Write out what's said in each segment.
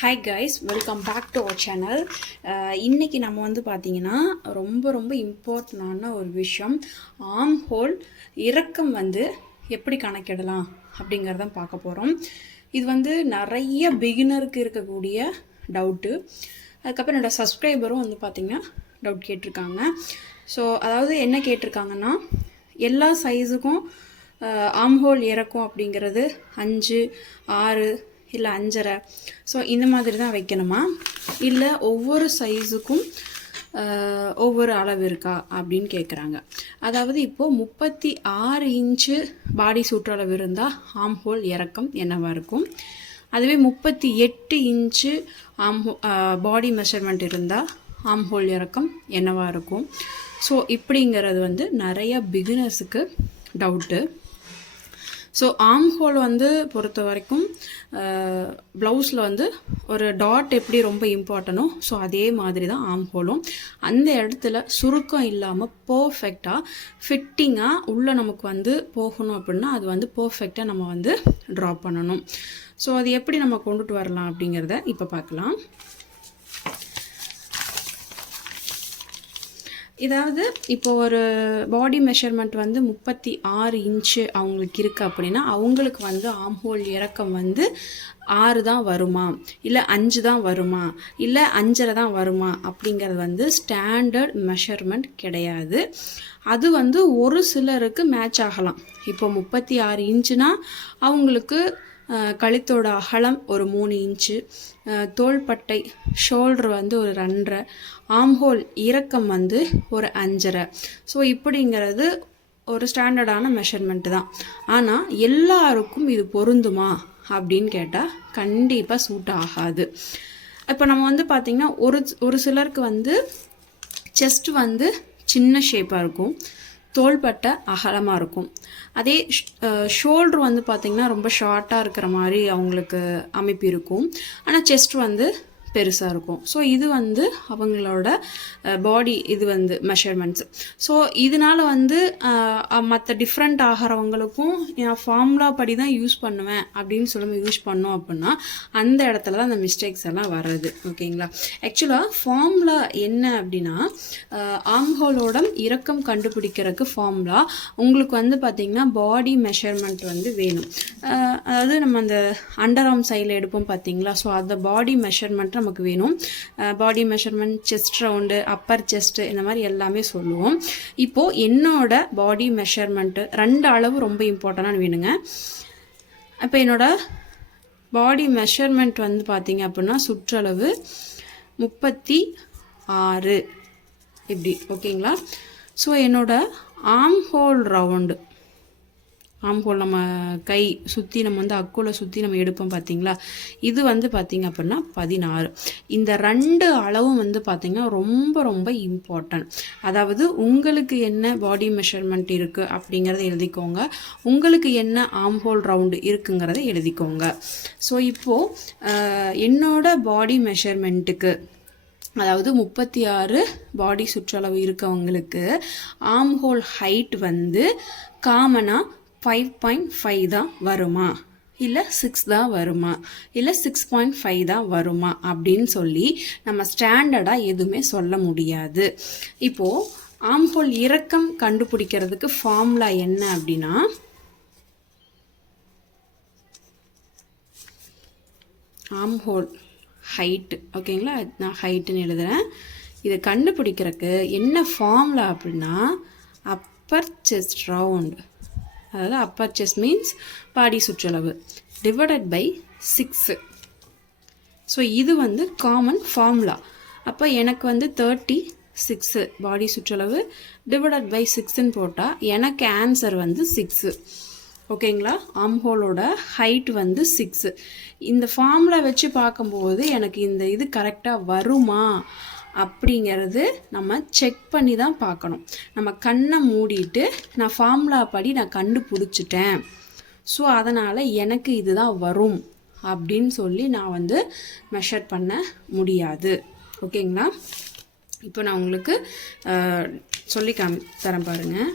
Hi guys, welcome back to our channel. இன்றைக்கி நம்ம வந்து பார்த்திங்கன்னா ரொம்ப இம்பார்ட்டண்டான ஒரு விஷயம், ஆர்ம் ஹோல் இறக்கம் வந்து எப்படி கணக்கிடலாம் அப்படிங்கிறத பார்க்க போகிறோம். இது வந்து நிறைய பிகினருக்கு இருக்கக்கூடிய டவுட்டு. அதுக்கப்புறம் என்னோடய சப்ஸ்கிரைபரும் வந்து பார்த்திங்கன்னா டவுட் கேட்டிருக்காங்க. ஸோ அதாவது என்ன கேட்டிருக்காங்கன்னா, எல்லா சைஸுக்கும் ஆர்ம் ஹோல் இறக்கம் அப்படிங்கிறது 5, 6 இல்லை 5.5, ஸோ இந்த மாதிரி தான் வைக்கணுமா, இல்லை ஒவ்வொரு சைஸுக்கும் ஒவ்வொரு அளவு இருக்கா அப்படின்னு கேட்குறாங்க. அதாவது இப்போது 36 இன்ச்சு பாடி சுற்றளவு இருந்தால் ஆர்ம் ஹோல் இறக்கம் என்னவாக இருக்கும், அதுவே 38 இன்ச்சு பாடி மெஷர்மெண்ட் இருந்தால் ஆர்ம் ஹோல் இறக்கம் என்னவாக இருக்கும். ஸோ இப்படிங்கிறது வந்து நிறைய பிகினர்ஸுக்கு டவுட்டு. ஸோ ஆர்ம் ஹோல் வந்து பொறுத்த வரைக்கும் ப்ளவுஸில் வந்து ஒரு டாட் எப்படி ரொம்ப இம்பார்ட்டனோ, ஸோ அதே மாதிரி தான் ஆர்ம் ஹோலும். அந்த இடத்துல சுருக்கம் இல்லாமல் பர்ஃபெக்டாக ஃபிட்டிங்காக உள்ளே நமக்கு வந்து போகணும் அப்படின்னா அது வந்து பர்ஃபெக்டாக நம்ம வந்து ட்ரா பண்ணணும். ஸோ அது எப்படி நம்ம கொண்டுட்டு வரலாம் அப்படிங்கிறத இப்போ பார்க்கலாம். இதாவது இப்போ ஒரு பாடி மெஷர்மெண்ட் வந்து 36 இன்ச்சு அவங்களுக்கு இருக்குது அப்படின்னா அவங்களுக்கு வந்து ஆர்ம் ஹோல் இறக்கம் வந்து 6 தான் வருமா, இல்லை 5 தான் வருமா, இல்லை 5.5 தான் வருமா அப்படிங்கிறது வந்து ஸ்டாண்டர்ட் மெஷர்மெண்ட் கிடையாது. அது வந்து ஒரு சிலருக்கு மேட்ச் ஆகலாம். இப்போ 36 இன்ச்சுனா அவங்களுக்கு கழுத்தோட அகலம் ஒரு 3 இன்ச்சு, தோள்பட்டை ஷோல்டர் வந்து ஒரு 2.5, ஆர்ம் ஹோல் இறக்கம் வந்து ஒரு 5.5. ஸோ இப்படிங்கிறது ஒரு ஸ்டாண்டர்டான மெஷர்மெண்ட்டு தான். ஆனால் எல்லாருக்கும் இது பொருந்துமா அப்படின்னு கேட்டால் கண்டிப்பாக சூட் ஆகாது. இப்போ நம்ம வந்து பார்த்திங்கன்னா ஒரு சிலருக்கு வந்து செஸ்ட் வந்து சின்ன ஷேப்பாக இருக்கும், தோள்பட்டை அகலமாக இருக்கும். அதே ஷோல்டர் வந்து பார்த்திங்கன்னா ரொம்ப ஷார்ட்டாக இருக்கிற மாதிரி அவங்களுக்கு அமைப்பு இருக்கும், ஆனால் செஸ்ட் வந்து பெருசாக இருக்கும். ஸோ இது வந்து அவங்களோட பாடி இது வந்து மெஷர்மெண்ட்ஸ். ஸோ இதனால் வந்து மற்ற டிஃப்ரெண்ட் ஆகிறவங்களுக்கும் நான் ஃபார்முலா படி தான் யூஸ் பண்ணுவேன் அப்படின்னு சொல்லி யூஸ் பண்ணோம் அப்படின்னா அந்த இடத்துல தான் அந்த மிஸ்டேக்ஸ் எல்லாம் வர்றது. ஓகேங்களா? ஆக்சுவலாக ஃபார்முலா என்ன அப்படின்னா, ஆர்ம் ஹோலோட இறக்கம் கண்டுபிடிக்கிறதுக்கு ஃபார்முலா உங்களுக்கு வந்து பார்த்திங்கன்னா பாடி மெஷர்மெண்ட் வந்து வேணும். அதாவது நம்ம அந்த அண்டர் ஆர்ம் சைடில் எடுப்போம் பார்த்தீங்களா, ஸோ அந்த பாடி மெஷர்மெண்ட் நமக்கு வேணும். பாடி measurement, chest round, Appar chest, இந்த மாதிரி எல்லாமே சொல்லுவோம். இப்போது என்னோட பாடி மெஷர்மெண்ட்டு 2 அளவு ரொம்ப இம்பார்ட்டண்டாக வேணுங்க. இப்போ என்னோட பாடி மெஷர்மெண்ட் வந்து பார்த்திங்க அப்படின்னா சுற்றளவு 36 இப்படி. ஓகேங்களா? ஸோ என்னோட arm whole round, arm whole நம்ம கை சுற்றி நம்ம வந்து அக்குள்ள சுற்றி நம்ம எடுப்போம் பார்த்தீங்களா, இது வந்து பார்த்திங்க அப்படின்னா 16. இந்த 2 அளவும் வந்து பார்த்திங்கன்னா ரொம்ப இம்பார்ட்டன்ட். அதாவது உங்களுக்கு என்ன பாடி மெஷர்மெண்ட் இருக்குது அப்படிங்கிறத எழுதிக்கோங்க, உங்களுக்கு என்ன ஆர்ம் ஹோல் ரவுண்டு இருக்குங்கிறத எழுதிக்கோங்க. ஸோ இப்போது என்னோட பாடி மெஷர்மெண்ட்டுக்கு, அதாவது 36 பாடி சுற்றளவு இருக்கவங்களுக்கு ஆர்ம் ஹோல் ஹைட் வந்து காமனாக 5.5 தான் வருமா, இல்லை 6 தான் வருமா, இல்லை 6.5 தான் வருமா அப்படின்னு சொல்லி நம்ம ஸ்டாண்டர்டாக எதுவுமே சொல்ல முடியாது. இப்போது ஆர்ம் ஹோல் இறக்கம் கண்டுபிடிக்கிறதுக்கு ஃபார்முலா என்ன அப்படின்னா, ஆர்ம் ஹோல் ஹைட்டு. ஓகேங்களா? நான் ஹைட்டுன்னு எழுதுகிறேன். இதை கண்டுபிடிக்கிறதுக்கு என்ன ஃபார்முலா அப்படின்னா, அப்பர் செஸ்ட் ரவுண்ட், அதாவது அப்பர் செஸ்ட் மீன்ஸ் பாடி சுற்றளவு டிவைடட் பை 6. ஸோ இது வந்து காமன் ஃபார்முலா. அப்போ எனக்கு வந்து 36 பாடி சுற்றளவு டிவைடட் பை 6ன்னு போட்டால் எனக்கு ஆன்சர் வந்து 6. ஓகேங்களா? ஆர்ம் ஹோலோட ஹைட் வந்து 6. இந்த ஃபார்முலா வச்சு பார்க்கும்போது எனக்கு இந்த இது கரெக்டாக வருமா அப்படிங்கிறது நம்ம செக் பண்ணி தான் பார்க்கணும். நம்ம கண்ணை மூடிட்டு நான் ஃபார்முலா படி நான் கண்டுபிடிச்சிட்டேன், ஸோ அதனால் எனக்கு இதுதான் வரும் அப்படின்னு சொல்லி நான் வந்து மெஷர் பண்ண முடியாது. ஓகேங்களா? இப்போ நான் உங்களுக்கு சொல்லி தரேன் பாருங்கள்.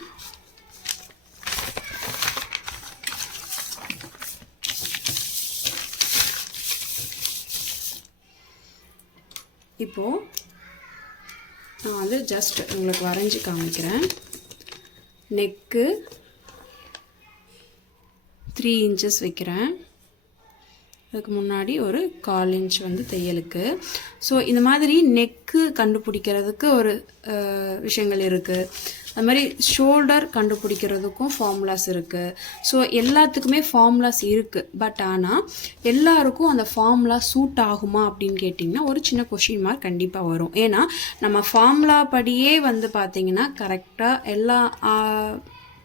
இப்போது நான் வந்து ஜஸ்ட் உங்களுக்கு வரைஞ்சி காமிக்கிறேன். நெக்கு 3 inches வைக்கிறேன். அதுக்கு முன்னாடி ஒரு 1/4 inch வந்து தையலுக்கு. ஸோ இந்த மாதிரி நெக்கு கண்டுபிடிக்கிறதுக்கு ஒரு விஷயங்கள் இருக்குது. அது மாதிரி ஷோல்டர் கண்டுபிடிக்கிறதுக்கும் ஃபார்முலாஸ் இருக்குது. ஸோ எல்லாத்துக்குமே ஃபார்முலாஸ் இருக்குது. பட் ஆனால் எல்லாருக்கும் அந்த ஃபார்முலா சூட் ஆகுமா அப்படின்னு கேட்டிங்கன்னா ஒரு சின்ன கொஷின் மார்க் கண்டிப்பாக வரும். ஏன்னா நம்ம ஃபார்முலா படியே வந்து பார்த்திங்கன்னா கரெக்டாக எல்லா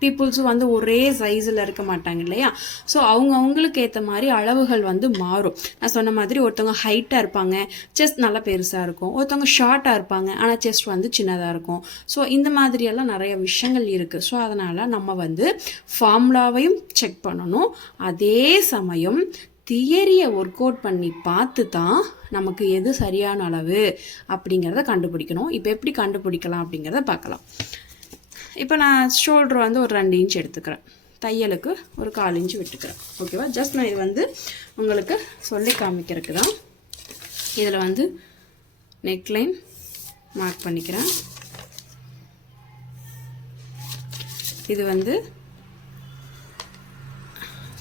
பீப்புள்ஸும் வந்து ஒரே சைஸில் இருக்க மாட்டாங்க இல்லையா. ஸோ அவங்களுக்கு ஏற்ற மாதிரி அளவுகள் வந்து மாறும். நான் சொன்ன மாதிரி ஒருத்தவங்க ஹைட்டாக இருப்பாங்க, செஸ்ட் நல்லா பெருசாக இருக்கும். ஒருத்தவங்க ஷார்ட்டாக இருப்பாங்க, ஆனால் செஸ்ட் வந்து சின்னதாக இருக்கும். ஸோ இந்த மாதிரியெல்லாம் நிறைய விஷயங்கள் இருக்குது. ஸோ அதனால் நம்ம வந்து ஃபார்முலாவையும் செக் பண்ணணும். அதே சமயம் தியரியை ஒர்க் அவுட் பண்ணி பார்த்து தான் நமக்கு எது சரியான அளவு அப்படிங்கிறத கண்டுபிடிக்கணும். இப்போ எப்படி கண்டுபிடிக்கலாம் அப்படிங்கிறத பார்க்கலாம். இப்போ நான் ஷோல்டர் வந்து ஒரு 2 inch எடுத்துக்கிறேன். தையலுக்கு ஒரு 1/4 inch விட்டுக்கிறேன். ஓகேவா. ஜஸ்ட் நான் இது வந்து உங்களுக்கு சொல்லி காமிக்கிறதுக்கு தான். இதில் வந்து நெக்லைன் மார்க் பண்ணிக்கிறேன். இது வந்து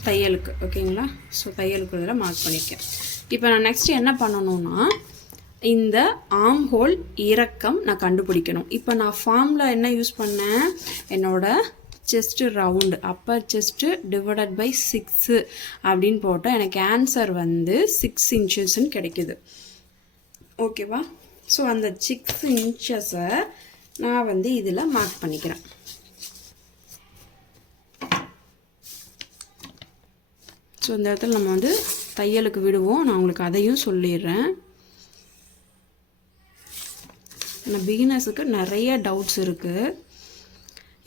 தையலுக்கு. ஓகேங்களா. ஸோ தையலுக்கு இதில் மார்க் பண்ணியிருக்கேன். இப்போ நான் நெக்ஸ்ட் என்ன பண்ணணும்னா இந்த ஆர்ம் ஹோல் இறக்கம் நான் கண்டுபிடிக்கணும். இப்போ நான் ஃபார்மில் என்ன யூஸ் பண்ணேன், என்னோட chest round upper chest divided by 6 அப்படின்னு போட்டால் எனக்கு ஆன்சர் வந்து 6 inches கிடைக்குது. ஓகேவா. ஸோ அந்த 6 inches நான் வந்து இதில் மார்க் பண்ணிக்கிறேன். ஸோ இந்த இடத்துல நம்ம வந்து தையலுக்கு விடுவோம். நான் உங்களுக்கு அதையும் சொல்லிடுறேன். ஏன்னா பிகினர்ஸுக்கு நிறைய டவுட்ஸ் இருக்குது.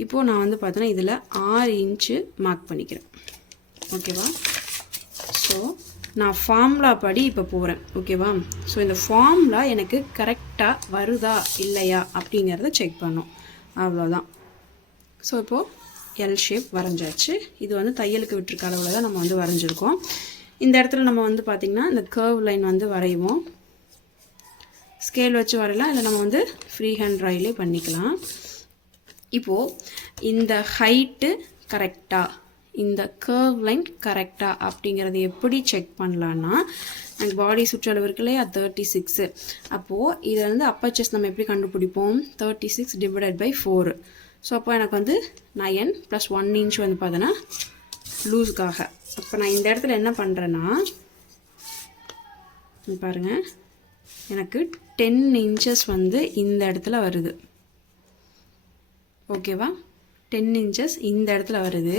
இப்போது நான் வந்து பார்த்தோன்னா இதில் 6 inch மார்க் பண்ணிக்கிறேன். ஓகேவா. ஸோ நான் ஃபார்முலா படி இப்போ போகிறேன். ஓகேவா. ஸோ இந்த ஃபார்முலா எனக்கு கரெக்டாக வருதா இல்லையா அப்படிங்கிறத செக் பண்ணும். அவ்வளோதான். ஸோ இப்போது எல் ஷேப் வரைஞ்சாச்சு. இது வந்து தையலுக்கு விட்டுருக்க அளவில் தான் நம்ம வந்து வரைஞ்சிருக்கோம். இந்த இடத்துல நம்ம வந்து பார்த்திங்கன்னா இந்த கர்வ் லைன் வந்து வரைவோம். ஸ்கேல் வச்சு வரையலாம், இல்லை நம்ம வந்து ஃப்ரீ ஹேண்ட் ட்ராயிலே பண்ணிக்கலாம். இப்போது இந்த ஹைட்டு கரெக்டாக, இந்த கர்வ் லைன் கரெக்டாக அப்படிங்கிறது எப்படி செக் பண்ணலான்னா, எனக்கு பாடி சுற்றளவு இருக்கு இல்லையா 36. அப்போது இதை வந்து அப்பர் செஸ்ட் நம்ம எப்படி கண்டுபிடிப்போம், 36 டிவைடட் பை 4. ஸோ அப்போ எனக்கு வந்து 9 + 1 inch வந்து பார்த்தோன்னா லூஸ்க்காக. அப்போ நான் இந்த இடத்துல என்ன பண்ணுறேன்னா பாருங்கள், எனக்கு 10 inches வந்து இந்த இடத்துல வருது. ஓகேவா. 10 inches இந்த இடத்துல வருது.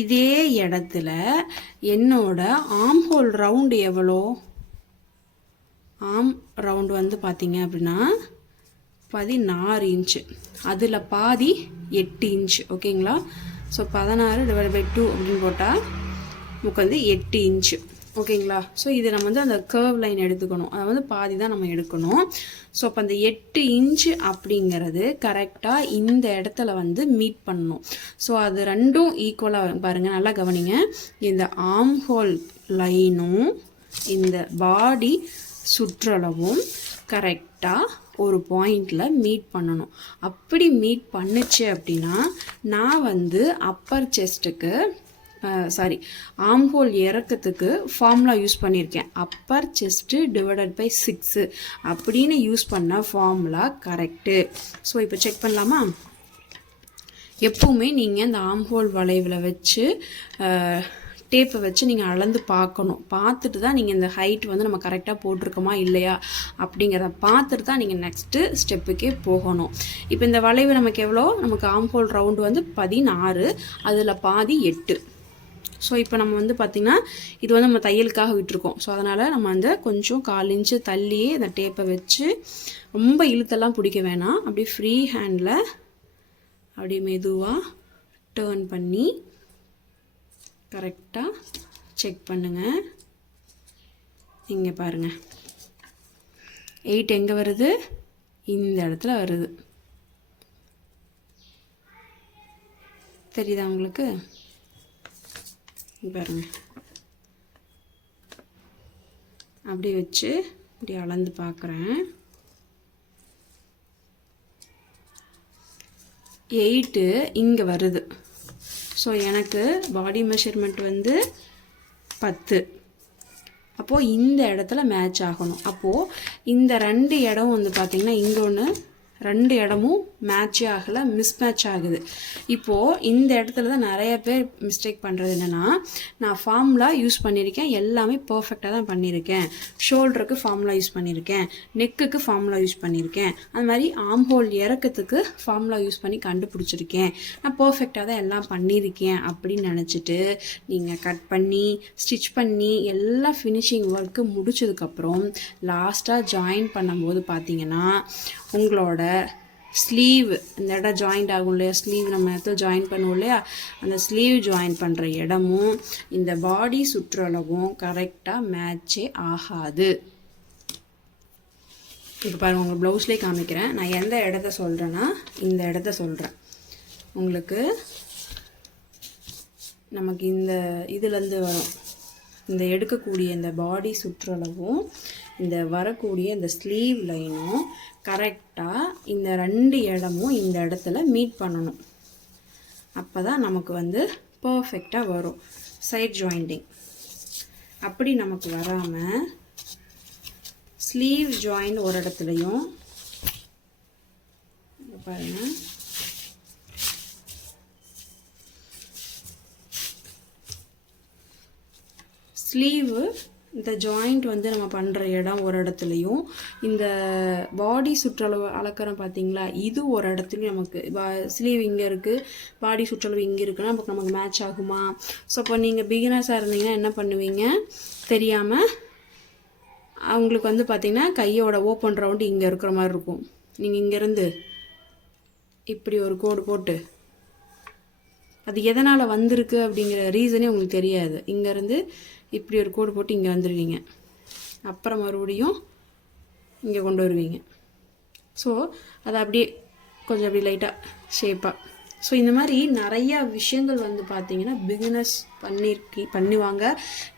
இதே இடத்துல என்னோட ஆர்ம் ஹோல் ரவுண்டு எவ்வளோ, ஆர்ம் ரவுண்டு வந்து பார்த்தீங்க அப்படின்னா 16 inch. அதில் பாதி 8 inch. ஓகேங்களா. ஸோ 16 டிவைட் பை 2 அப்படின்னு போட்டால் நமக்கு வந்து 8 inch. ஓகேங்களா. ஸோ இது நம்ம வந்து அந்த கர்வ் லைன் எடுத்துக்கணும். அதை வந்து பாதி தான் நம்ம எடுக்கணும். ஸோ அப்போ அந்த 8 inch அப்படிங்கிறது கரெக்டாக இந்த இடத்துல வந்து மீட் பண்ணணும். ஸோ அது ரெண்டும் ஈக்குவலாக பாருங்கள், நல்லா கவனிங்க. இந்த ஆர்ம் ஹோல் லைனும் இந்த பாடி சுற்றளவும் கரெக்டாக ஒரு பாயிண்டில் மீட் பண்ணணும். அப்படி மீட் பண்ணுச்சு அப்படின்னா நான் வந்து அப்பர் செஸ்ட்டுக்கு ஆர்ம் ஹோல் இறக்கத்துக்கு ஃபார்முலா யூஸ் பண்ணியிருக்கேன். அப்பர் செஸ்ட்டு டிவைடட் பை 6 அப்படின்னு யூஸ் பண்ண ஃபார்முலா கரெக்டு. ஸோ இப்போ செக் பண்ணலாமா. எப்போவுமே நீங்கள் இந்த ஆர்ம் ஹோல் வளைவில் வச்சு டேப்பை வச்சு நீங்கள் அளந்து பார்க்கணும். பார்த்துட்டு தான் நீங்கள் இந்த ஹைட் வந்து நம்ம கரெக்டாக போட்டிருக்கோமா இல்லையா அப்படிங்கிறத பார்த்துட்டு தான் நீங்கள் நெக்ஸ்ட்டு ஸ்டெப்புக்கே போகணும். இப்போ இந்த வளைவு நமக்கு எவ்வளோ, நமக்கு ஆர்ம் ஹோல் ரவுண்டு வந்து 16, அதில் பாதி 8. ஸோ இப்போ நம்ம வந்து பார்த்திங்கன்னா இது வந்து நம்ம தையலுக்காக விட்டுருக்கோம். ஸோ அதனால் நம்ம வந்து கொஞ்சம் 1/4 inch தள்ளியே இந்த டேப்பை வச்சு ரொம்ப இழுத்தெல்லாம் பிடிக்க வேணாம். அப்படியே ஃப்ரீ ஹேண்டில் அப்படியே மெதுவாக டேர்ன் பண்ணி கரெக்டாக செக் பண்ணுங்கள். இங்கே பாருங்கள் 8 எங்கே வருது, இந்த இடத்துல வருது. தெரியுதா உங்களுக்கு. பாருங்க அப்படியே வச்சு இப்படி அளந்து பார்க்குறேன். 8 இங்கே வருது. ஸோ எனக்கு பாடி மெஷர்மெண்ட் வந்து 10. அப்போது இந்த இடத்துல மேட்ச் ஆகணும். அப்போது இந்த 2 இடம் வந்து பார்த்திங்கன்னா இங்கே ஒன்று, 2 இடமும் மேட்சே ஆகலை, மிஸ்மேட்ச் ஆகுது. இப்போது இந்த இடத்துல தான் நிறைய பேர் மிஸ்டேக் பண்ணுறது என்னென்னா, நான் ஃபார்முலா யூஸ் பண்ணியிருக்கேன், எல்லாமே பர்ஃபெக்டாக தான் பண்ணியிருக்கேன். ஷோல்டருக்கு ஃபார்முலா யூஸ் பண்ணியிருக்கேன், நெக்குக்கு ஃபார்முலா யூஸ் பண்ணியிருக்கேன், அது மாதிரி ஆம் ஹோல் இறக்கத்துக்கு ஃபார்முலா யூஸ் பண்ணி கண்டுபிடிச்சிருக்கேன், நான் பர்ஃபெக்டாக தான் எல்லாம் பண்ணியிருக்கேன் அப்படின்னு நினச்சிட்டு நீங்கள் கட் பண்ணி ஸ்டிச் பண்ணி எல்லா ஃபினிஷிங் ஒர்க்கு முடிச்சதுக்கப்புறம் லாஸ்ட்டாக ஜாயின் பண்ணும்போது பார்த்தீங்கன்னா உங்களோட ஸ்லீவ் இந்த இடம் ஜாயிண்ட் ஆகும் இல்லையா, ஸ்லீவ் நம்ம இடத்துல ஜாயின் பண்ணுவோம் இல்லையா, அந்த ஸ்லீவ் ஜாயின் பண்ணுற இடமும் இந்த பாடி சுற்றளவும் கரெக்டாக மேட்சே ஆகாது. இப்போ பாருங்கள், உங்கள் ப்ளவுஸ்லேயே காமிக்கிறேன். நான் எந்த இடத்த சொல்கிறேன்னா இந்த இடத்த சொல்கிறேன். உங்களுக்கு நமக்கு இந்த இதுலேருந்து வரும், இந்த எடுக்கக்கூடிய இந்த பாடி சுற்றளவும் இந்த வரக்கூடிய இந்த ஸ்லீவ் லைனும் கரெக்டாக இந்த 2 இடமும் இந்த இடத்துல மீட் பண்ணணும். அப்போ தான் நமக்கு வந்து பர்ஃபெக்டாக வரும் சைட் ஜாயிண்டிங். அப்படி நமக்கு வராமல் ஸ்லீவ் ஜாயின் ஒரு இடத்துலையும் பாருங்கள், ஸ்லீவு இந்த ஜாயிண்ட் வந்து நம்ம பண்ணுற இடம் ஒரு இடத்துலையும், இந்த பாடி சுற்றளவு அளக்கிறோம் பார்த்தீங்களா, இது ஒரு இடத்துலையும் நமக்கு ஸ்லீவ் இங்கே இருக்குது, பாடி சுற்றளவு இங்கே இருக்குன்னா நமக்கு மேட்ச் ஆகுமா? ஸோ இப்போ நீங்கள் பிகினர்ஸாக இருந்தீங்கன்னா என்ன பண்ணுவீங்க, தெரியாமல் அவங்களுக்கு வந்து பார்த்திங்கன்னா கையோட ஓப்பன் ரவுண்டு இங்கே இருக்கிற மாதிரி இருக்கும். நீங்கள் இங்கேருந்து இப்படி ஒரு கோடு போட்டு, அது எதனால் வந்திருக்கு அப்படிங்கிற ரீசனே உங்களுக்கு தெரியாது, இங்கேருந்து இப்படி ஒரு கோடு போட்டு இங்கே வந்துடுவீங்க, அப்புறம் மறுபடியும் இங்கே கொண்டு வருவீங்க. ஸோ அதை அப்படியே கொஞ்சம் அப்படி லைட்டாக ஷேப்பாக. ஸோ இந்த மாதிரி நிறையா விஷயங்கள் வந்து பார்த்திங்கன்னா பிகினர்ஸ் பண்ணுவாங்க.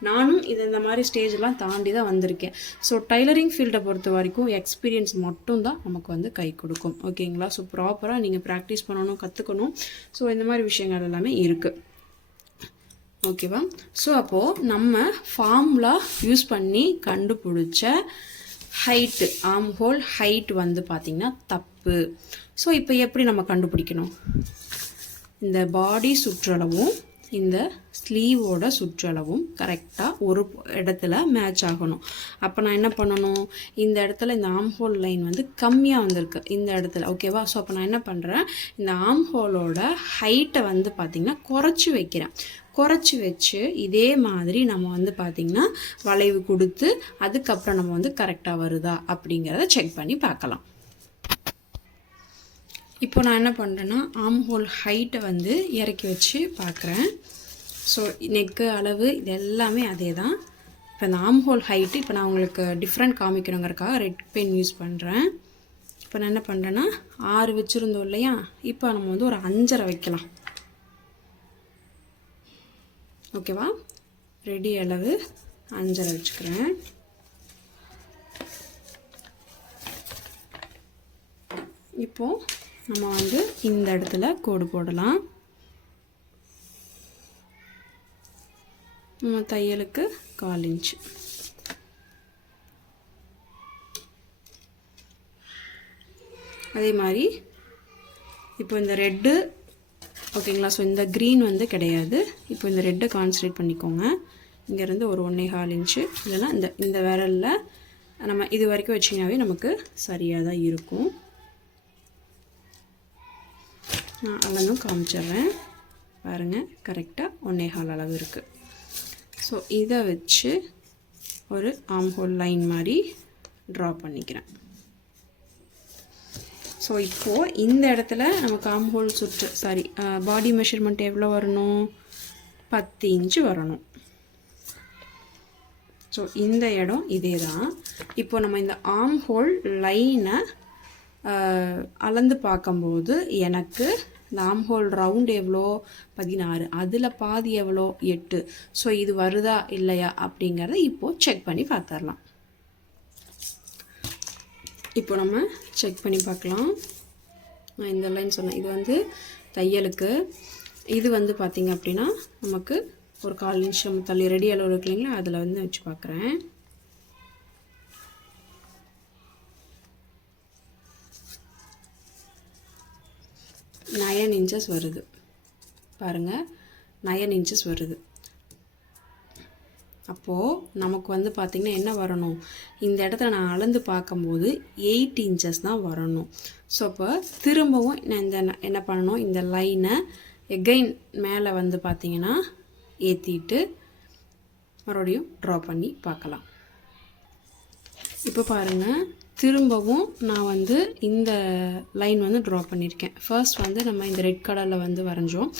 நானும் இந்த மாதிரி ஸ்டேஜெலாம் தாண்டி தான் வந்திருக்கேன். ஸோ டைலரிங் ஃபீல்டை பொறுத்த வரைக்கும் எக்ஸ்பீரியன்ஸ் மட்டும்தான் நமக்கு வந்து கை கொடுக்கும். ஓகேங்களா? ஸோ ப்ராப்பராக நீங்கள் ப்ராக்டிஸ் பண்ணணும், கற்றுக்கணும். ஸோ இந்த மாதிரி விஷயங்கள் எல்லாமே இருக்குது. ஓகேவா? ஸோ அப்போது நம்ம ஃபார்முலா யூஸ் பண்ணி கண்டுபிடிச்ச ஹைட்டு, ஆம் ஹோல் ஹைட் வந்து பார்த்திங்கன்னா தப்பு. ஸோ இப்போ எப்படி நம்ம கண்டுபிடிக்கணும்? இந்த பாடி சுற்றளவும் இந்த ஸ்லீவோட சுற்றளவும் கரெக்டாக ஒரு இடத்துல மேட்ச் ஆகணும். அப்போ நான் என்ன பண்ணணும், இந்த இடத்துல இந்த ஆம் ஹோல் லைன் வந்து கம்மியாக வந்திருக்கு இந்த இடத்துல. ஓகேவா? ஸோ அப்போ நான் என்ன பண்ணுறேன், இந்த ஆம் ஹோலோட ஹைட்டை வந்து பார்த்திங்கன்னா குறைச்சி வைக்கிறேன். குறைச்சி வச்சு இதே மாதிரி நம்ம வந்து பார்த்திங்கன்னா வளைவு கொடுத்து அதுக்கப்புறம் நம்ம வந்து கரெக்டாக வருதா அப்படிங்கிறத செக் பண்ணி பார்க்கலாம். இப்போ நான் என்ன பண்ணுறேன்னா ஆம் ஹோல் ஹைட்டை வந்து இறக்கி வச்சு பார்க்குறேன். ஸோ நெக்கு அளவு இது எல்லாமே அதே தான். இப்போ இந்த ஆம் ஹோல் ஹைட்டு இப்போ நான் உங்களுக்கு டிஃப்ரெண்ட் காமிக்கணுங்கிறக்காக ரெட் பென் யூஸ் பண்ணுறேன். இப்போ நான் என்ன பண்ணுறேன்னா 6 வச்சுருந்தோம் இல்லையா, இப்போ நம்ம வந்து ஒரு 5.5 வைக்கலாம். ஓகேவா? ரெடி அளவு 5.5 வச்சுக்கிறேன். இப்போது நம்ம வந்து இந்த இடத்துல கோடு போடலாம். நம்ம தையலுக்கு 1/4 இன்ச்சு. அதே மாதிரி இப்போ இந்த ரெட்டு ஓகேங்களா? ஸோ இந்த க்ரீன் வந்து கிடையாது. இப்போ இந்த ரெட்டை கான்சன்ட்ரேட் பண்ணிக்கோங்க. இங்கேருந்து ஒரு 1.25 இன்ச்சு இல்லைன்னா இந்த விரலில் நம்ம இது வரைக்கும் வச்சிங்கனாவே நமக்கு சரியாக தான் இருக்கும். நான் அளந்தும் காமிச்சிட்றேன் பாருங்கள், கரெக்டாக 1.25 அளவு இருக்குது. ஸோ இதை வச்சு ஒரு ஆம் ஹோல் லைன் மாதிரி ட்ரா பண்ணிக்கிறேன். ஸோ இப்போது இந்த இடத்துல நமக்கு ஆம் ஹோல் பாடி மெஷர்மெண்ட் எவ்வளோ வரணும், 10 இன்ச்சு வரணும். ஸோ இந்த இடம் இதே தான். இப்போ நம்ம இந்த ஆம் ஹோல் லைனை அளந்து பார்க்கும்போது எனக்கு இந்த ஆம் ஹோல் ரவுண்ட் எவ்வளோ 16, அதில் பாதி எவ்வளோ 8. ஸோ இது வருதா இல்லையா அப்படிங்கிறத இப்போது செக் பண்ணி பார்த்துடலாம். இப்போ நம்ம செக் பண்ணி பார்க்கலாம். நான் இந்த லைன் சொன்னேன், இது வந்து தையலுக்கு. இது வந்து பார்த்திங்க அப்படின்னா நமக்கு ஒரு 1/4 இன்ச் நம்ம தள்ளி ரெடி அளவு இருக்கு இல்லைங்களா, அதில் வந்து வச்சு பார்க்குறேன். நைன் இன்ச்சஸ் வருது பாருங்கள், 9 இன்ச்சஸ் வருது. அப்போது நமக்கு வந்து பார்த்திங்கன்னா என்ன வரணும், இந்த இடத்துல நான் அளந்து பார்க்கும்போது 8 இன்ச்சஸ் தான் வரணும். ஸோ அப்போ திரும்பவும் நான் என்ன பண்ணணும், இந்த லைனை எகைன் மேலே வந்து பார்த்திங்கன்னா ஏற்றிட்டு மறுபடியும் ட்ரா பண்ணி பார்க்கலாம். இப்போ பாருங்கள், திரும்பவும் நான் வந்து இந்த லைன் வந்து ட்ரா பண்ணியிருக்கேன். ஃபர்ஸ்ட் வந்து நம்ம இந்த ரெட் கலரில் வந்து வரைஞ்சோம்,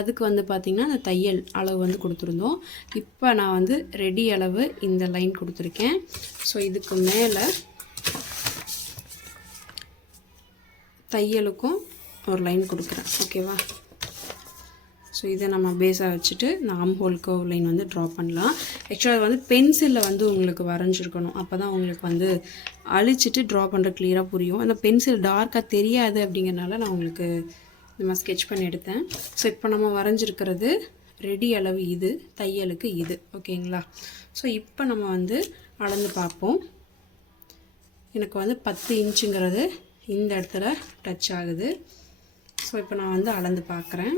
அதுக்கு வந்து பார்த்திங்கன்னா அந்த தையல் அளவு வந்து கொடுத்துருந்தோம். இப்போ நான் வந்து ரெடி அளவு இந்த லைன் கொடுத்துருக்கேன். ஸோ இதுக்கு மேலே தையலுக்கும் ஒரு லைன் கொடுக்குறேன். ஓகேவா? ஸோ இதை நம்ம பேஸாக வச்சுட்டு இந்த ஆம்ஹோல் கர்வ் லைன் வந்து ட்ரா பண்ணலாம். ஆக்சுவலாக வந்து பென்சிலில் வந்து உங்களுக்கு வரைஞ்சிருக்கணும், அப்போ தான் உங்களுக்கு வந்து அழிச்சிட்டு ட்ரா பண்ணுற கிளியராக புரியும். அந்த பென்சில் டார்க்காக தெரியாது அப்படிங்கிறனால நான் உங்களுக்கு நம்ம ஸ்கெட்ச் பண்ணி எடுத்தேன். ஸோ இப்போ நம்ம வரைஞ்சிருக்கிறது ரெடி அளவு இது, தையலுக்கு இது. ஓகேங்களா? ஸோ இப்போ நம்ம வந்து அளந்து பார்ப்போம். எனக்கு வந்து 10 இன்ச்சுங்கிறது இந்த இடத்துல டச் ஆகுது. ஸோ இப்போ நான் வந்து அளந்து பார்க்குறேன்.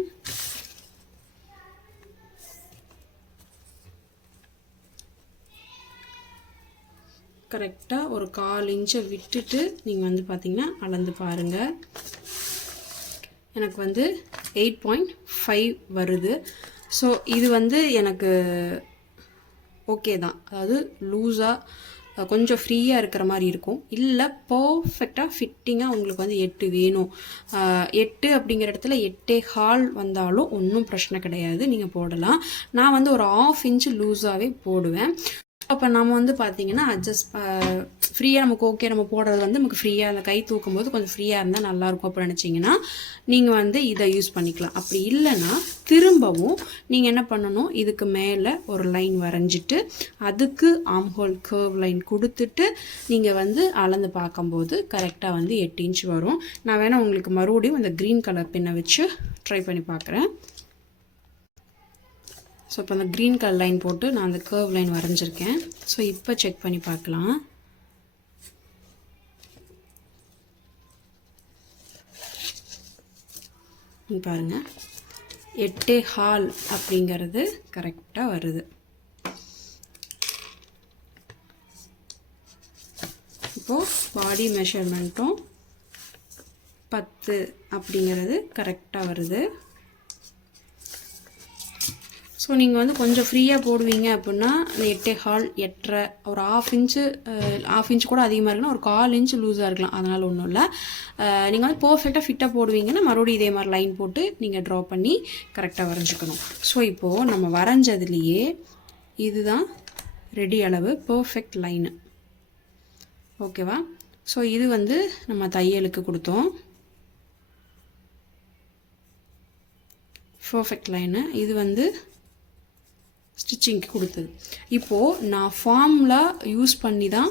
கரெக்டாக ஒரு 1/4 இன்ச்சை விட்டுட்டு நீங்கள் வந்து பார்த்திங்கன்னா அளந்து பாருங்கள். எனக்கு வந்து 8.5 வருது. ஸோ இது வந்து எனக்கு ஓகே தான். அதாவது லூஸாக கொஞ்சம் ஃப்ரீயாக இருக்கிற மாதிரி இருக்கும், இல்லை பர்ஃபெக்டாக ஃபிட்டிங்காக உங்களுக்கு வந்து 8 வேணும். 8 அப்படிங்கிற இடத்துல 8.25 வந்தாலும் ஒன்றும் பிரச்சனை கிடையாது, நீங்கள் போடலாம். நான் வந்து ஒரு 1/2 இன்ச்சு லூஸாகவே போடுவேன். அப்போ நம்ம வந்து பார்த்திங்கன்னா அட்ஜஸ்ட் ஃப்ரீயாக நமக்கு ஓகே, நம்ம போடுறது வந்து நமக்கு ஃப்ரீயாக அந்த கை தூக்கும் போது கொஞ்சம் ஃப்ரீயாக இருந்தால் நல்லாயிருக்கும் அப்படின்னு நினச்சிங்கன்னா நீங்கள் வந்து இதை யூஸ் பண்ணிக்கலாம். அப்படி இல்லைன்னா திரும்பவும் நீங்கள் என்ன பண்ணணும், இதுக்கு மேலே ஒரு லைன் வரைஞ்சிட்டு அதுக்கு ஆம்ஹோல் கர்வ் லைன் கொடுத்துட்டு நீங்கள் வந்து அளந்து பார்க்கும்போது கரெக்டாக வந்து 8 இன்ச் வரும். நான் வேணால் உங்களுக்கு மறுபடியும் இந்த க்ரீன் கலர் பெண்ணை வச்சு ட்ரை பண்ணி பார்க்குறேன். ஸோ இப்போ அந்த க்ரீன் கலர் லைன் போட்டு நான் அந்த கர்வ் லைன் வரைஞ்சிருக்கேன். ஸோ இப்போ செக் பண்ணி பார்க்கலாம். பாருங்கள், 8.25 அப்படிங்கிறது கரெக்டாக வருது. இப்போது பாடி மெஷர்மெண்ட்டும் 10 அப்படிங்கிறது கரெக்டாக வருது. ஸோ நீங்கள் வந்து கொஞ்சம் ஃப்ரீயாக போடுவீங்க அப்படின்னா 8.25 8.5 ஒரு 1/2 இன்ச்சு கூட அதிகமாக இருக்குன்னா ஒரு 1/4 இன்ச்சு லூஸாக இருக்கலாம், அதனால் ஒன்றும் இல்லை. நீங்கள் வந்து பர்ஃபெக்டாக ஃபிட்டாக போடுவீங்கன்னா மறுபடியும் இதே மாதிரி லைன் போட்டு நீங்கள் ட்ரா பண்ணி கரெக்டாக வரைஞ்சிக்கணும். ஸோ இப்போது நம்ம வரைஞ்சதுலேயே இதுதான் ரெடி அளவு பர்ஃபெக்ட் லைனு. ஓகேவா? ஸோ இது வந்து நம்ம தையலுக்கு கொடுத்தோம் பர்ஃபெக்ட் லைனு, இது வந்து ஸ்டிச்சிங்க்கு கொடுத்தது. இப்போது நான் ஃபார்முலா யூஸ் பண்ணி தான்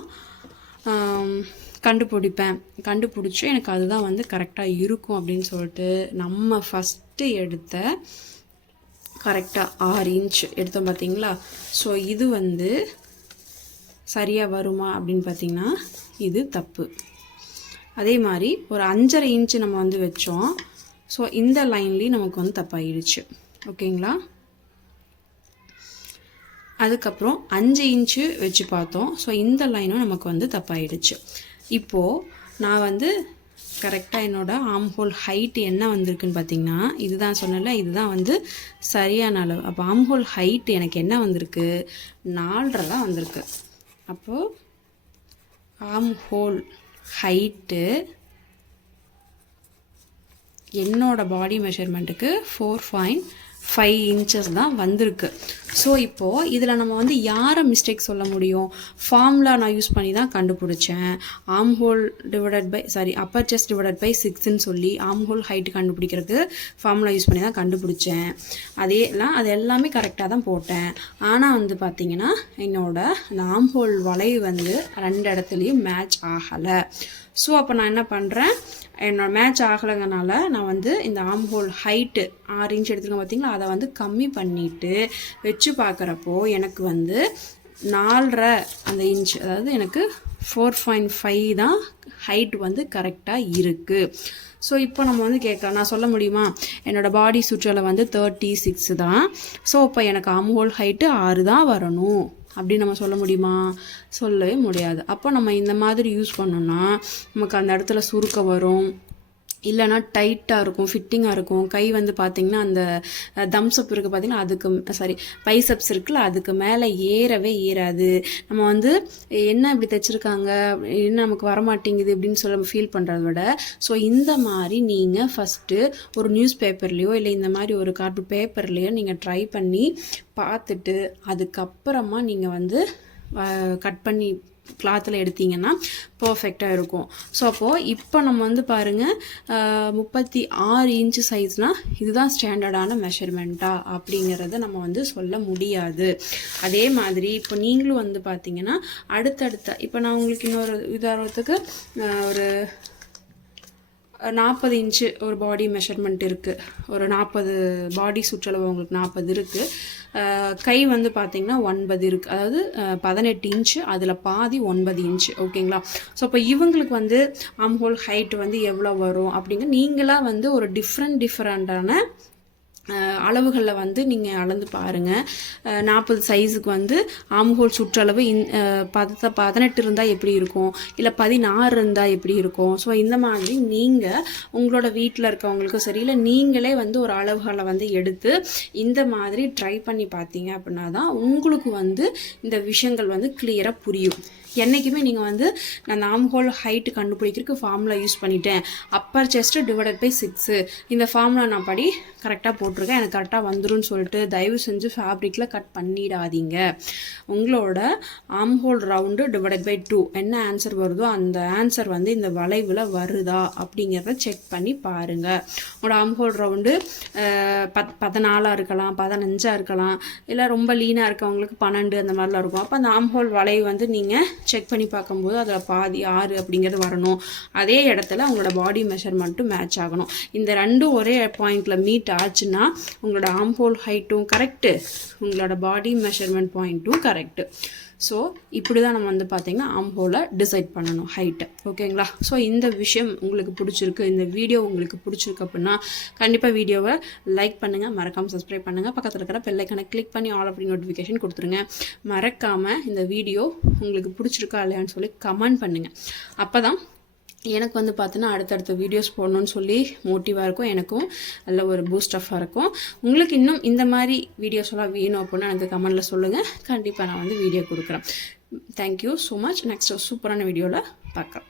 கண்டுபிடிச்சி எனக்கு அதுதான் வந்து கரெக்டாக இருக்கும் அப்படின்னு சொல்லிட்டு நம்ம ஃபஸ்ட்டு எடுத்த கரெக்டாக 6 இன்ச் எடுத்தோம் பார்த்தீங்களா. ஸோ இது வந்து சரியாக வருமா அப்படின்னு பார்த்திங்கன்னா இது தப்பு. அதே மாதிரி ஒரு 5.5 இன்ச்சு நம்ம வந்து வச்சோம். ஸோ இந்த லைன்லேயும் நமக்கு வந்து தப்பாகிடுச்சு. ஓகேங்களா? அதுக்கப்புறம் 5 இன்ச்சு வச்சு பார்த்தோம். ஸோ இந்த லைனும் நமக்கு வந்து தப்பாயிடுச்சு. இப்போது நான் வந்து கரெக்டாக என்னோடய ஆம்ஹோல் ஹைட் என்ன வந்திருக்குன்னு பார்த்தீங்கன்னா இதுதான் சொன்னல, இதுதான் வந்து சரியான அளவு. அப்போ ஆம்ஹோல் ஹைட் எனக்கு என்ன வந்திருக்கு, 4.5 தான் வந்திருக்கு. அப்போது ஆம்ஹோல் ஹைட்டு என்னோட பாடி மெஷர்மெண்ட்டுக்கு 4.5 இன்ச்சஸ் தான் வந்திருக்கு. ஸோ இப்போது இதில் நம்ம வந்து யாரை மிஸ்டேக் சொல்ல முடியும், ஃபார்முலா நான் யூஸ் பண்ணி தான் கண்டுபிடிச்சேன். Armhole upper chest divided by 6ன்னு சொல்லி ஆம்ஹோல் ஹைட் கண்டுபிடிக்கிறதுக்கு ஃபார்முலா யூஸ் பண்ணி தான் கண்டுபிடிச்சேன். அது எல்லாமே கரெக்டாக தான் போட்டேன். ஆனால் வந்து பார்த்திங்கன்னா என்னோட அந்த ஆம்ஹோல் வளைவு வந்து 2 இடத்துலையும் மேட்ச் ஆகலை. ஸோ அப்போ நான் என்ன பண்ணுறேன், என்னோட மேட்ச் ஆகலைங்கனால நான் வந்து இந்த ஆம் ஹோல் ஹைட்டு 6 இன்ச் எடுத்துருக்கேன் பார்த்தீங்களா, அதை வந்து கம்மி பண்ணிவிட்டு வச்சு பார்க்குறப்போ எனக்கு வந்து 4.5 அந்த இன்ச், அதாவது எனக்கு 4.5 தான் ஹைட் வந்து கரெக்டாக இருக்குது. ஸோ இப்போ நம்ம வந்து கேட்கலாம், நான் சொல்ல முடியுமா என்னோடய பாடி சுற்றலை வந்து 36 தான், ஸோ இப்போ எனக்கு ஆம் ஹோல் ஹைட்டு 6 தான் வரணும் அப்படின்னு நம்ம சொல்ல முடியுமா? சொல்லவே முடியாது. அப்போ நம்ம இந்த மாதிரி யூஸ் பண்ணோம்னா நமக்கு அந்த இடத்துல சுருக்கம் வரும், இல்லைனா டைட்டாக இருக்கும், ஃபிட்டிங்காக இருக்கும். கை வந்து பார்த்திங்கன்னா அந்த தம்ஸ்அப் இருக்குது பார்த்திங்கன்னா, அதுக்கு பைசப்ஸ் இருக்குல்ல, அதுக்கு மேலே ஏறவே ஏறாது. நம்ம வந்து என்ன இப்படி தைச்சிருக்காங்க, என்ன நமக்கு வரமாட்டேங்குது அப்படின்னு சொல்லி ஃபீல் பண்ணுறத விட, ஸோ இந்த மாதிரி நீங்கள் ஃபஸ்ட்டு ஒரு நியூஸ் பேப்பர்லேயோ இல்லை இந்த மாதிரி ஒரு கார்ட்போர்ட் பேப்பர்லேயோ நீங்கள் ட்ரை பண்ணி பார்த்துட்டு அதுக்கப்புறமா நீங்கள் வந்து கட் பண்ணி கிளாத்தில் எடுத்திங்கன்னா பர்ஃபெக்டாக இருக்கும். ஸோ அப்போது இப்போ நம்ம வந்து பாருங்கள் 36 இன்ச்சு சைஸ்னால் இதுதான் ஸ்டாண்டர்டான மெஷர்மெண்ட்டா அப்படிங்கிறத நம்ம வந்து சொல்ல முடியாது. அதே மாதிரி இப்போ நீங்களும் வந்து பார்த்திங்கன்னா அடுத்தடுத்த, இப்போ நான் உங்களுக்கு இன்னொரு உதாரணத்துக்கு ஒரு 40 இன்ச்சு ஒரு பாடி மெஷர்மெண்ட் இருக்குது, ஒரு 40 பாடி சுற்றளவு உங்களுக்கு 40 இருக்குது. கை வந்து பார்த்திங்கன்னா 9 இருக்குது, அதாவது 18 இன்ச்சு, அதில் பாதி 9 இன்ச்சு. ஓகேங்களா? ஸோ அப்போ இவங்களுக்கு வந்து ஆம் ஹோல் ஹைட் வந்து எவ்வளோ வரும் அப்படிங்க நீங்களாக வந்து ஒரு டிஃப்ரெண்ட்டான அளவுகளில் வந்து நீங்கள் அளந்து பாருங்கள். 40 சைஸுக்கு வந்து ஆம்ஹோல் சுற்றளவு 18 இருந்தால் எப்படி இருக்கும், இல்லை 16 இருந்தால் எப்படி இருக்கும். ஸோ இந்த மாதிரி நீங்கள் உங்களோட வீட்டில் இருக்கவங்களுக்கும் சரி, இல்லை நீங்களே வந்து ஒரு அளவுகளை வந்து எடுத்து இந்த மாதிரி ட்ரை பண்ணி பார்த்தீங்க அப்படின்னா தான் உங்களுக்கு வந்து இந்த விஷயங்கள் வந்து கிளியராக புரியும். என்றைக்குமே நீங்கள் வந்து நான் ஆம்ஹோல் ஹைட்டு கண்டுபிடிக்கிறதுக்கு ஃபார்முலா யூஸ் பண்ணிட்டேன், அப்பர் செஸ்ட்டு டிவைடட் பை 6 இந்த ஃபார்முலா நான் படி கரெக்டாக போட்டிருக்கேன், எனக்கு கரெக்டாக வந்துருன்னு சொல்லிட்டு தயவு செஞ்சு ஃபேப்ரிக்கில் கட் பண்ணிடாதீங்க. உங்களோட ஆம்ஹோல் ரவுண்டு டிவைடட் பை 2 என்ன ஆன்சர் வருதோ அந்த ஆன்சர் வந்து இந்த வளைவில் வருதா அப்படிங்கிறத செக் பண்ணி பாருங்கள். உங்களோட ஆம்ஹோல் ரவுண்டு 14 இருக்கலாம், 15 இருக்கலாம், இல்லை ரொம்ப லீனாக இருக்கவங்களுக்கு 12 அந்த மாதிரிலாம் இருக்கும். அப்போ அந்த ஆம்ஹோல் வளைவு வந்து நீங்கள் செக் பண்ணி பார்க்கும்போது அதில் பாதி 6 அப்படிங்கிறது வரணும். அதே இடத்துல உங்களோட பாடி மெஷர்மெண்ட்டும் மேட்ச் ஆகணும். இந்த ரெண்டும் ஒரே பாயிண்டில் மீட் ஆச்சுன்னா உங்களோட ஆம்ஹோல் ஹைட்டும் கரெக்டு, உங்களோட பாடி மெஷர்மெண்ட் பாயிண்ட்டும் கரெக்டு. ஸோ இப்படி தான் நம்ம வந்து பார்த்திங்கன்னா ஆம்ஹோலை டிசைட் பண்ணணும் ஹைட்டை. ஓகேங்களா? ஸோ இந்த விஷயம் உங்களுக்கு பிடிச்சிருக்கு, இந்த வீடியோ உங்களுக்கு பிடிச்சிருக்கு அப்படின்னா கண்டிப்பாக வீடியோவை லைக் பண்ணுங்கள், மறக்காமல் சப்ஸ்கிரைப் பண்ணுங்கள், பக்கத்தில் இருக்கிற பெல் ஐக்கானை கிளிக் பண்ணி ஆல் அப்படி நோட்டிஃபிகேஷன் கொடுத்துருங்க. மறக்காமல் இந்த வீடியோ உங்களுக்கு பிடிச்சிருக்கா இல்லையான்னு சொல்லி கமெண்ட் பண்ணுங்கள். அப்போ தான் எனக்கு வந்து பார்த்தீங்கன்னா அடுத்தடுத்த வீடியோஸ் போடணும்னு சொல்லி மோட்டிவாக இருக்கும், எனக்கும் நல்ல ஒரு பூஸ்டஃபாக இருக்கும். உங்களுக்கு இன்னும் இந்த மாதிரி வீடியோஸ் எல்லாம் வேணும் அப்படின்னா எனக்கு கமெண்டில் சொல்லுங்கள், கண்டிப்பாக நான் வந்து வீடியோ கொடுக்குறேன். Thank you so much. நெக்ஸ்ட் சூப்பரான வீடியோவில் பார்க்கலாம்.